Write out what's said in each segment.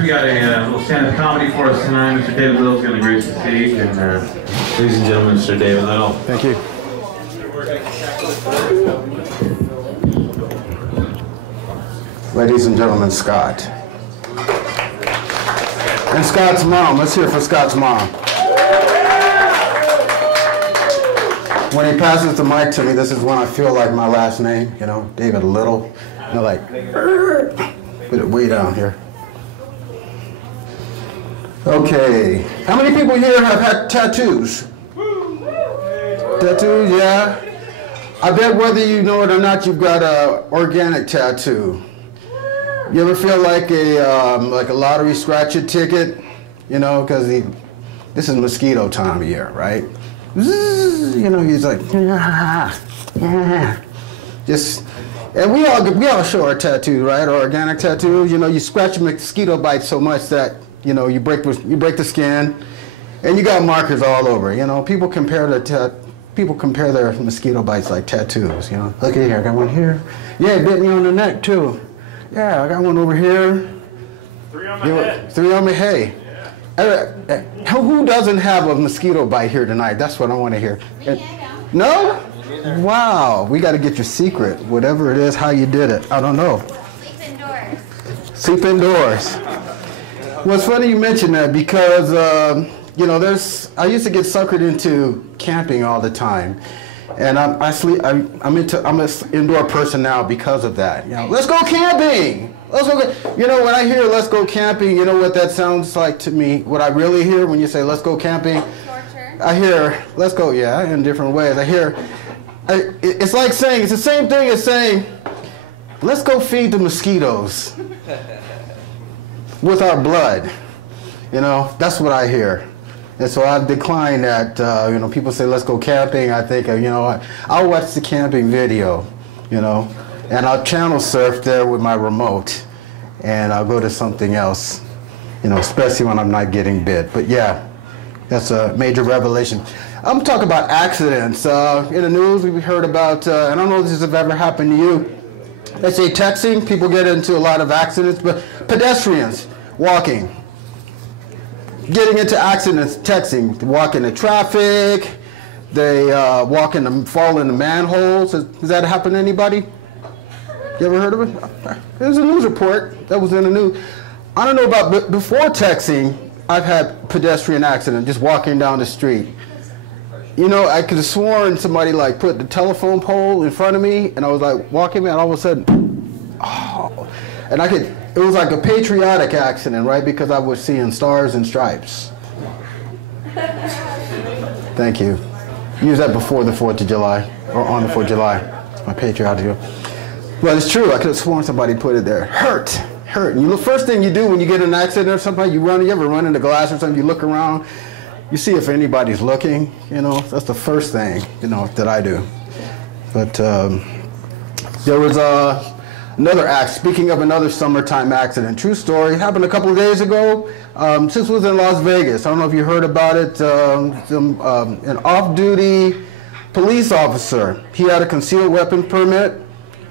we got a little stand-up comedy for us tonight. Mr. David Little's going to grace the stage, and ladies and gentlemen, Mr. David Little. Thank you. Ladies and gentlemen, Scott. And Scott's mom. Let's hear it for Scott's mom. When he passes the mic to me, this is when I feel like my last name, you know, David Little. You know, like, put it way down here. Okay. How many people here have had tattoos? Tattoos, yeah. I bet whether you know it or not, you've got a organic tattoo. You ever feel like a lottery scratcher ticket? You know, because this is mosquito time of year, right? You know, he's like, just, and we all show our tattoo, right? Our organic tattoo. You know, you scratch a mosquito bite so much that you know you break the skin, and you got markers all over. You know, people compare their mosquito bites like tattoos. You know, look at here, I got one here. Yeah, it bit me on the neck too. Yeah, I got one over here. 3 on my head. 3 on my head. Who doesn't have a mosquito bite here tonight? That's what I want to hear. No? Wow, we got to get your secret, whatever it is, how you did it. I don't know. Sleep indoors. Sleep indoors. Well, it's funny you mention that because, you know, I used to get suckered into camping all the time. And I'm an indoor person now because of that. You know, let's go camping. Let's go. You know, when I hear "let's go camping," you know what that sounds like to me. What I really hear when you say "let's go camping," Torture. I hear "let's go," yeah, in different ways. It's like saying it's the same thing as saying, "let's go feed the mosquitoes with our blood." You know, that's what I hear. And so I've declined that, you know, people say, let's go camping. I think, you know, I'll watch the camping video, you know, and I'll channel surf there with my remote, and I'll go to something else, you know, especially when I'm not getting bit. But yeah, that's a major revelation. I'm talking about accidents. In the news, we've heard about, I don't know if this has ever happened to you. Let's say texting, people get into a lot of accidents, but pedestrians walking. Getting into accidents, texting, walk into traffic, they fall into manholes. Has that happened to anybody? You ever heard of it? There's a news report that was in the news. I don't know about, but before texting, I've had pedestrian accident, just walking down the street. You know, I could have sworn somebody like put the telephone pole in front of me, and I was like walking, and all of a sudden, oh, and it was like a patriotic accident, right? Because I was seeing stars and stripes. Thank you. Use that before the 4th of July, or on the 4th of July. It's my patriotic. But it's true, I could have sworn somebody put it there. Hurt. And the first thing you do when you get in an accident or something, you ever run into glass or something, you look around, you see if anybody's looking, you know, that's the first thing, you know, that I do. But there was speaking of another summertime accident, true story, happened a couple of days ago. This was in Las Vegas. I don't know if you heard about it. An off-duty police officer, he had a concealed weapon permit,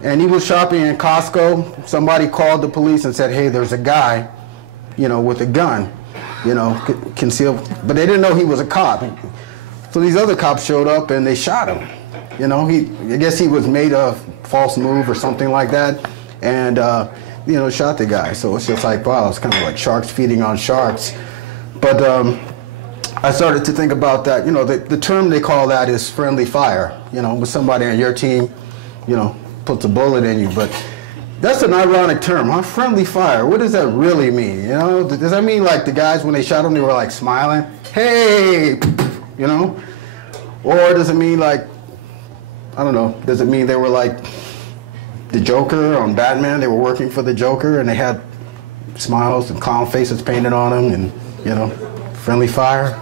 and he was shopping in Costco. Somebody called the police and said, hey, there's a guy, you know, with a gun, you know, concealed, but they didn't know he was a cop. So these other cops showed up and they shot him. You know, I guess he was made a false move or something like that, and you know, shot the guy. So it's just like, wow, it's kind of like sharks feeding on sharks. But I started to think about that. You know, the term they call that is friendly fire. You know, with somebody on your team, you know, puts a bullet in you. But that's an ironic term, huh? Friendly fire. What does that really mean? You know, does that mean like the guys when they shot him, they were like smiling, hey, you know, or does it mean like, I don't know, does it mean they were like the Joker on Batman? They were working for the Joker and they had smiles and clown faces painted on them and, you know, friendly fire.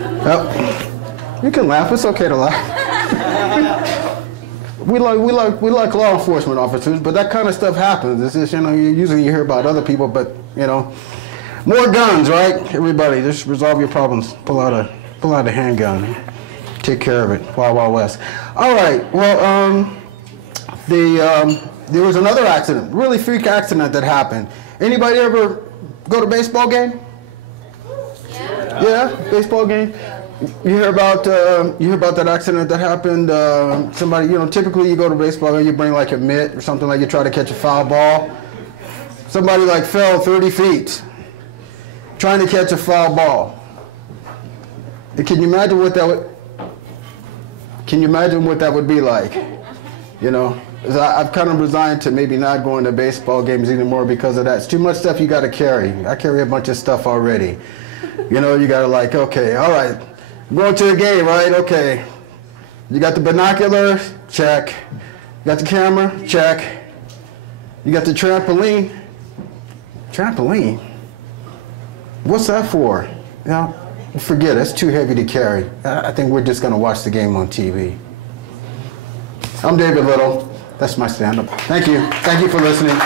Well, you can laugh, it's okay to laugh. We like law enforcement officers, but that kind of stuff happens. It's just, you know, usually you hear about other people, but, you know, more guns, right? Everybody, just resolve your problems. Pull out a handgun. Take care of it. Wild, Wild West. All right. Well, there was another accident, really freak accident that happened, Anybody ever go to a baseball game? Yeah, baseball game. You hear about that accident that happened? Somebody, typically you go to baseball and you bring like a mitt or something, like you try to catch a foul ball. Somebody like fell 30 feet trying to catch a foul ball. Can you imagine what that would? Can you imagine what that would be like? I've kind of resigned to maybe not going to baseball games anymore because of that. It's too much stuff you got to carry. I carry a bunch of stuff already. You got to okay, all right, I'm going to a game, right? Okay. You got the binocular? Check. You got the camera? Check. You got the trampoline? Trampoline? What's that for? Forget it. It's too heavy to carry. I think we're just going to watch the game on TV. I'm David Little. That's my stand-up. Thank you. Thank you for listening.